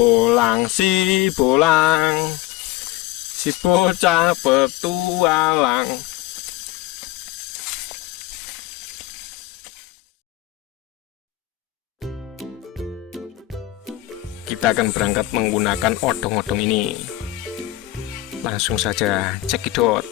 Bolang si bolang, si bocah petualang. Kita akan berangkat menggunakan odong-odong ini. Langsung saja cekidot.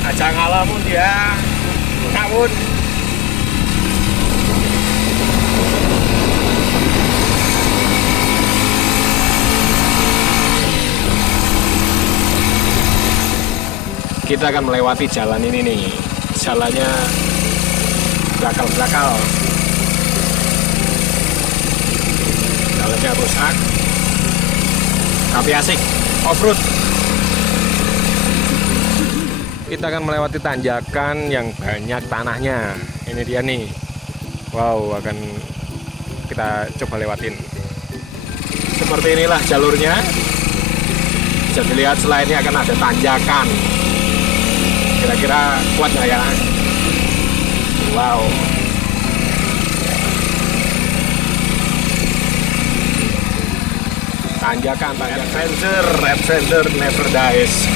Aja ngalamun dia, ngawun. Kita akan melewati jalan ini nih. Jalannya berakal-berakal. Jalannya rusak, tapi asik, off-road. Kita akan melewati tanjakan yang banyak tanahnya. Ini dia nih. Wow, akan kita coba lewatin. Seperti inilah jalurnya. Bisa dilihat selain ini akan ada tanjakan. Kira-kira kuat nggak ya? Wow. Tanjakan. Adventure never dies.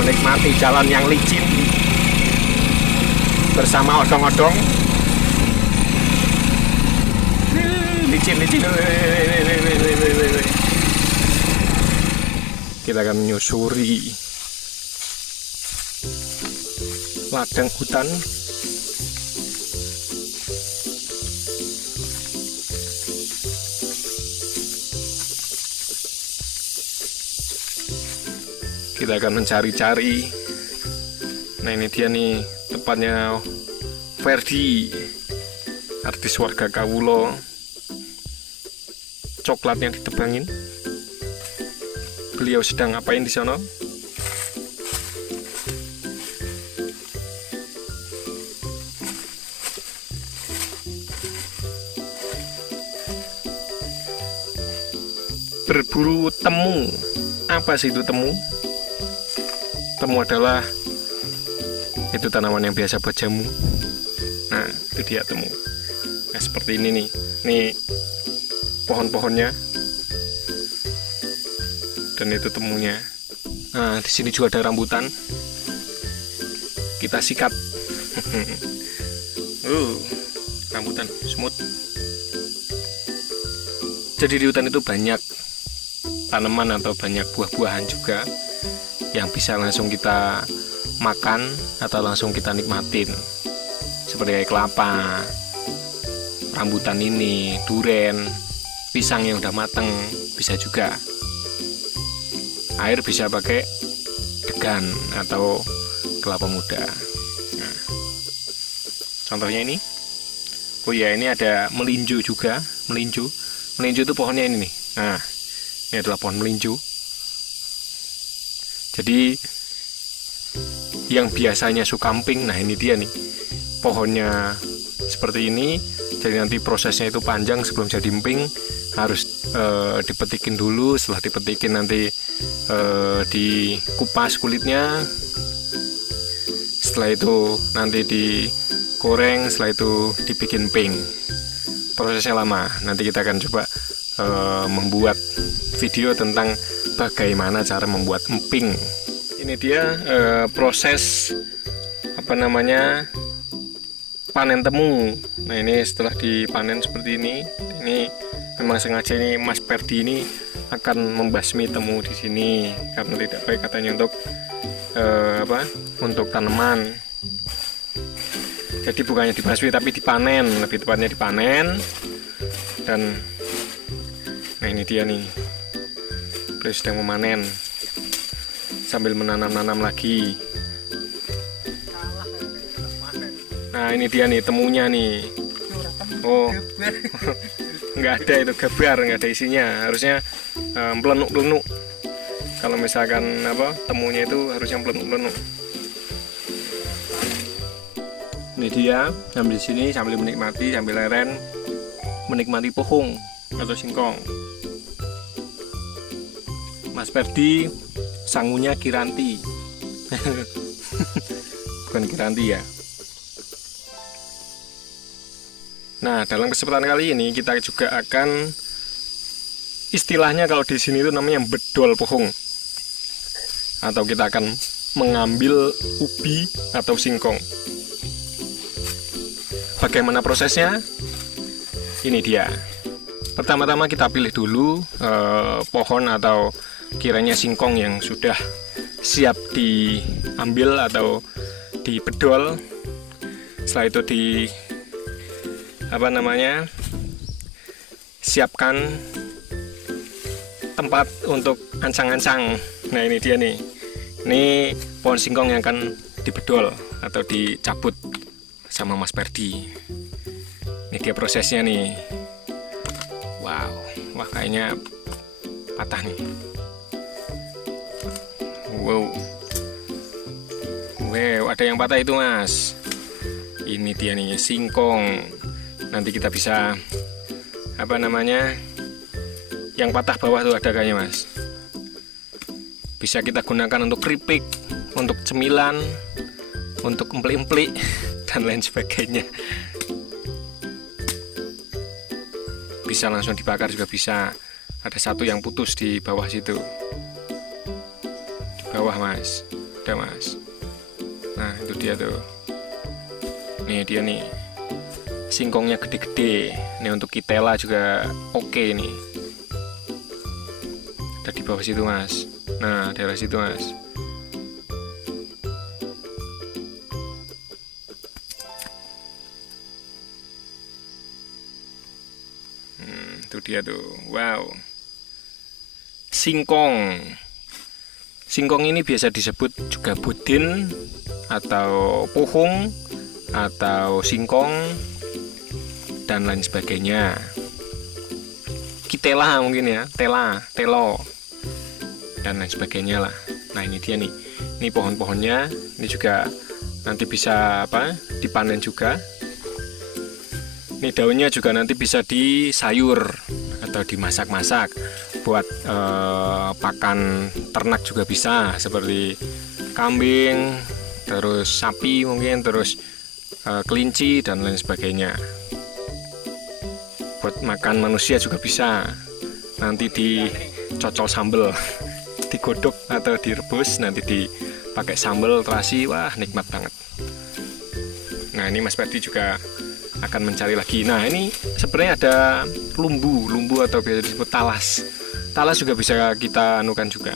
Menikmati jalan yang licin bersama odong-odong. Licin. Kita akan menyusuri ladang hutan. Kita akan mencari-cari. Nah, ini dia nih tempatnya Ferdi, artis warga Kawulo. Coklatnya ditebangin. Beliau sedang ngapain di sana? Berburu temu. Apa sih itu temu? Temu adalah itu tanaman yang biasa buat jamu. Nah, itu dia temu. Nah, seperti ini nih. Nih pohon-pohonnya. Dan itu temunya. Nah, di sini juga ada rambutan. Kita sikat. Rambutan semut. Jadi di hutan itu banyak tanaman atau banyak buah-buahan juga yang bisa langsung kita makan atau langsung kita nikmatin, seperti kayak kelapa, rambutan ini, duren, pisang yang udah mateng, bisa juga. Air bisa pakai degan atau kelapa muda. Nah, contohnya ini. Oh ya, ini ada melinju juga. Melinju itu pohonnya ini nih. Nah, ini adalah pohon melinju. Jadi yang biasanya sukamping, nah ini dia nih pohonnya seperti ini. Jadi nanti prosesnya itu panjang. Sebelum jadi emping harus dipetikin dulu. Setelah dipetikin nanti dikupas kulitnya. Setelah itu nanti digoreng. Setelah itu dibikin pink. Prosesnya lama. Nanti kita akan coba membuat video tentang bagaimana cara membuat emping. Ini dia proses panen temu. Nah, ini setelah dipanen seperti ini memang sengaja ini Mas Ferdi ini akan membasmi temu di sini karena tidak baik katanya untuk tanaman. Jadi bukannya dibasmi tapi dipanen, lebih tepatnya dipanen. Dan nah, ini dia nih. Beliau sedang memanen sambil menanam-nanam lagi. Nah, ini dia nih temunya nih. Oh, nggak ada itu gabar, nggak ada isinya. Harusnya melenuk-melenuk. Kalau misalkan temunya itu harusnya melenuk-melenuk. Ini dia sambil sini sambil menikmati, sambil leren menikmati pohong atau singkong. Mas Ferdi sangunya Kiranti. Bukan Kiranti ya. Nah, dalam kesempatan kali ini kita juga akan, istilahnya kalau di sini itu namanya bedol pohong, atau kita akan mengambil ubi atau singkong. Bagaimana prosesnya? Ini dia. Pertama-tama kita pilih dulu pohon atau kiranya singkong yang sudah siap diambil atau dibedol. Setelah itu siapkan tempat untuk ancang-ancang. Nah, ini dia nih. Ini pohon singkong yang akan dibedol atau dicabut sama Mas Ferdi. Ini dia prosesnya nih. Wow, wah kayaknya patah nih. Wow, ada yang patah itu Mas. Ini dia nih singkong. Nanti kita bisa yang patah bawah tuh ada kayaknya Mas. Bisa kita gunakan untuk keripik, untuk cemilan, untuk emplik-emplik dan lain sebagainya. Bisa langsung dibakar juga bisa. Ada satu yang putus di bawah situ. Di bawah Mas. Udah Mas. Nah, itu dia tuh. Nih dia nih. Singkongnya gede-gede. Nih untuk kitela juga oke nih. Ada di bawah situ Mas. Nah, daerah situ Mas. Itu dia tuh. Wow. Singkong. Singkong ini biasa disebut juga budin atau pohong atau singkong dan lain sebagainya. Kitela mungkin ya, telo dan lain sebagainya lah. Nah, ini dia nih. Ini pohon-pohonnya. Ini juga nanti bisa dipanen juga. Ini daunnya juga nanti bisa disayur atau dimasak-masak buat pakan ternak juga bisa, seperti kambing, terus sapi mungkin, terus kelinci dan lain sebagainya. Buat makan manusia juga bisa. Nanti dicocol sambal, digodok atau direbus, nanti dipakai sambal terasi, wah nikmat banget. Nah, ini Mas Ferdi juga akan mencari lagi. Nah, ini sebenarnya ada lumbu atau biasa disebut talas. Talas juga bisa kita anukan juga.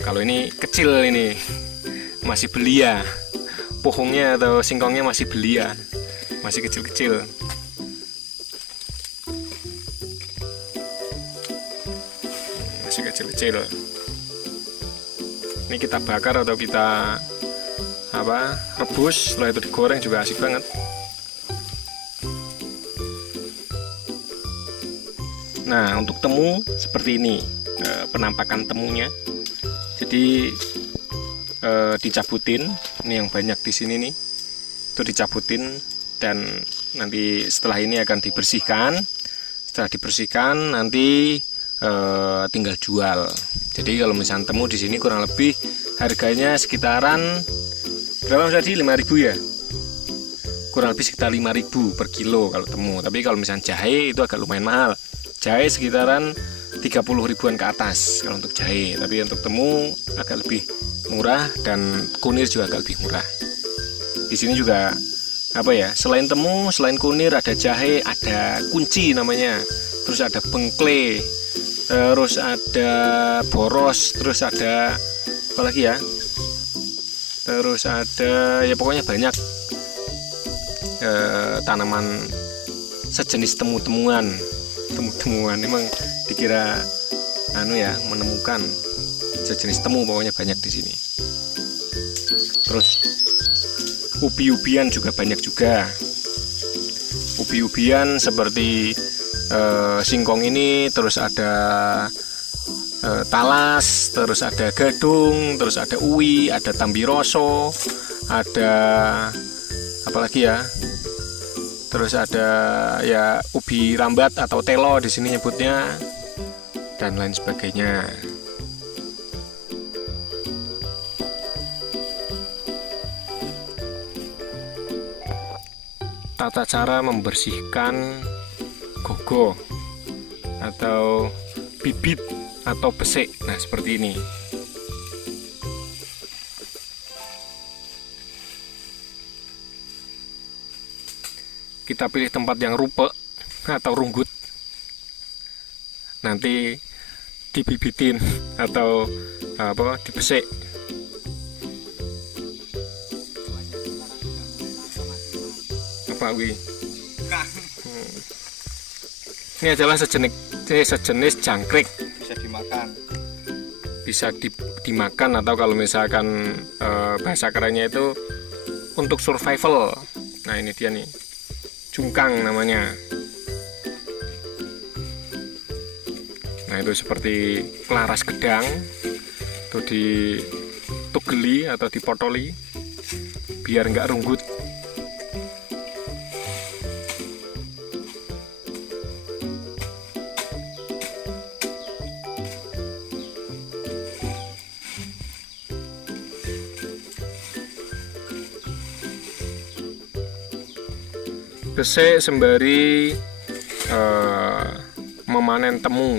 Kalau ini kecil, ini masih belia. Pohongnya atau singkongnya masih belia, masih kecil-kecil. Masih kecil-kecil. Ini kita bakar atau kita rebus, setelah itu digoreng juga asik banget. Nah, untuk temu seperti ini penampakan temunya. Jadi dicabutin, ini yang banyak di sini nih, itu dicabutin dan nanti setelah ini akan dibersihkan. Setelah dibersihkan nanti tinggal jual. Jadi kalau misalnya temu di sini kurang lebih harganya sekitaran berapa tadi? 5.000 ya? Kurang lebih sekitar 5.000 per kilo kalau temu. Tapi kalau misalnya jahe itu agak lumayan mahal. Jahe sekitaran 30 ribuan ke atas kalau untuk jahe. Tapi untuk temu agak lebih murah dan kunir juga agak lebih murah. Di sini juga selain temu, selain kunir ada jahe, ada kunci namanya. Terus ada bengkle, terus ada boros, terus ada apa lagi ya? Terus ada pokoknya banyak tanaman sejenis temu-temuan. Emang dikira menemukan sejenis temu, pokoknya banyak di sini. Terus ubi-ubian juga banyak juga. Ubi-ubian seperti singkong ini, terus ada talas, terus ada gadung, terus ada uwi, ada tambiroso, ada apa lagi ya, terus ada ya ubi rambat atau telo di sini nyebutnya, dan lain sebagainya. Tata cara membersihkan gogo atau bibit atau besek, nah seperti ini. Kita pilih tempat yang rumpek atau runggut, nanti dibibitin atau dibesek. Apa wi? Ini adalah sejenis jangkrik. Bisa dimakan. Bisa dimakan atau kalau misalkan bahasa kerennya itu untuk survival. Nah ini dia nih, jungkang namanya. Nah itu seperti laras gedang, itu ditugeli atau dipotoli biar nggak runggut. Besek sembari memanen temu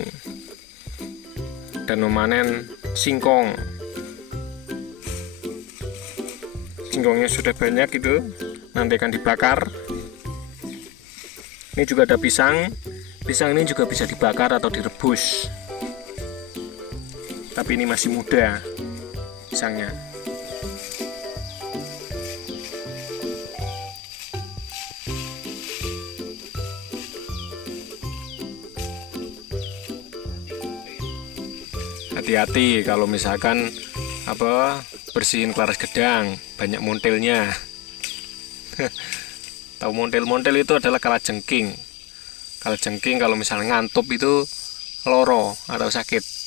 dan memanen singkong. Singkongnya sudah banyak itu, nanti akan dibakar. Ini juga ada pisang. Pisang ini juga bisa dibakar atau direbus. Tapi ini masih muda pisangnya. Hati-hati kalau misalkan bersihin laras gedang, banyak montelnya. Tahu montel-montel itu adalah kalajengking. Kalajengking kalau misalnya ngantuk itu loro atau sakit.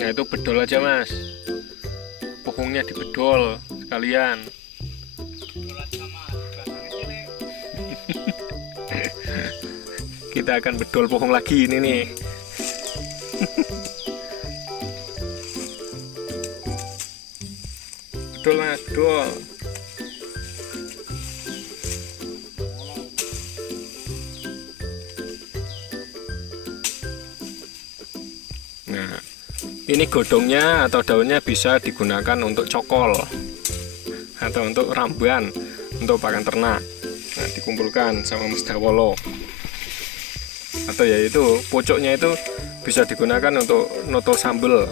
Nah itu bedol aja mas, pohongnya dibedol sekalian. Kita akan bedol pohong lagi ini nih. Bedol mas, bedol. Nah ini godongnya atau daunnya bisa digunakan untuk cokol atau untuk rambuan untuk pakan ternak. Nah, dikumpulkan sama mustawolo. Atau yaitu pocoknya itu bisa digunakan untuk noto sambel.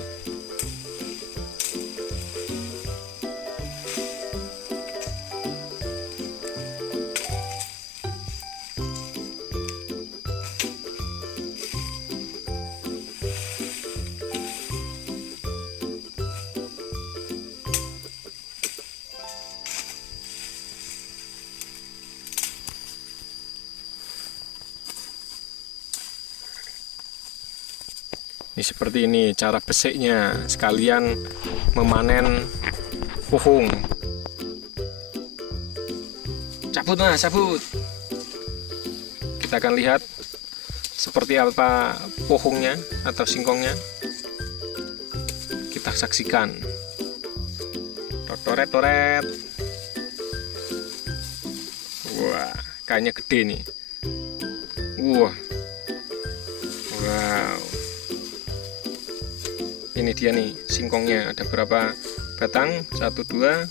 Ini seperti ini cara beseknya, sekalian memanen pohong. Cabut mas, cabut. Kita akan lihat seperti apa pohongnya atau singkongnya. Kita saksikan. Toret-toret. Wah, kayaknya gede nih. Wah. Wow. Ini dia nih singkongnya, ada berapa batang? 1, 2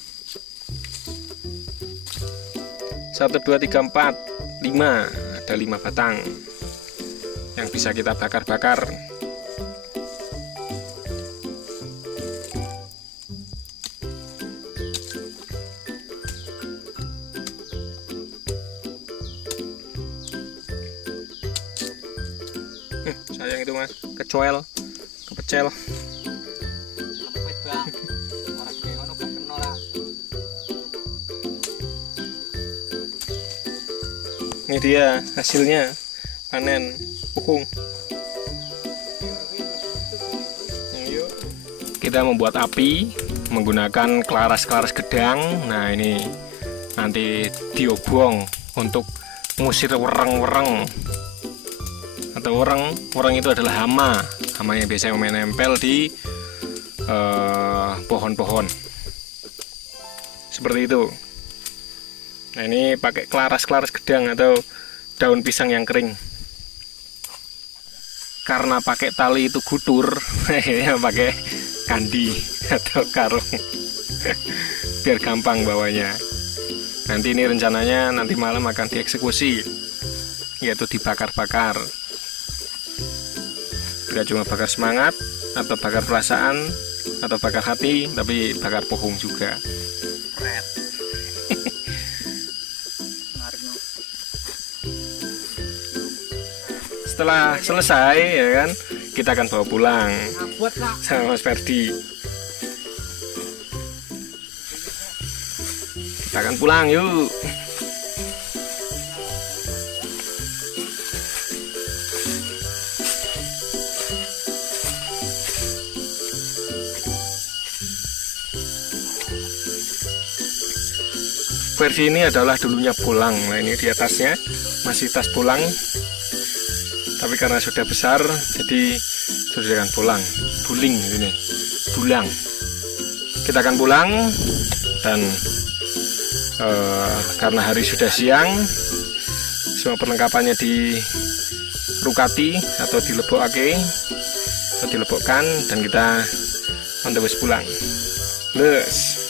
1, 2, 3, 4, 5. Ada 5 batang yang bisa kita bakar-bakar. yang itu mas, kecoel, kepecel. Ini dia hasilnya panen puhung. Kita membuat api menggunakan kelaras-kelaras gedang. Nah ini nanti diobong untuk ngusir wereng-wereng atau wereng itu adalah hama yang biasanya menempel di pohon-pohon seperti itu. Nah ini pakai kelaras gedang atau daun pisang yang kering. Karena pakai tali itu gutur, pakai kandi atau karung biar gampang bawanya. Nanti ini rencananya nanti malam akan dieksekusi, yaitu dibakar-bakar. Tidak cuma bakar semangat atau bakar perasaan atau bakar hati, tapi bakar pohon juga. Setelah selesai ya kan, kita akan bawa pulang sama Mas Ferdi. Kita akan pulang yuk. Versi ini adalah dulunya bolang. Nah ini di atasnya masih tas bolang, tapi karena sudah besar jadi sudah akan bolang, buling ini, bulang. Kita akan pulang dan karena hari sudah siang, semua perlengkapannya dirukati atau dilebokkan dan kita on the way pulang. Les.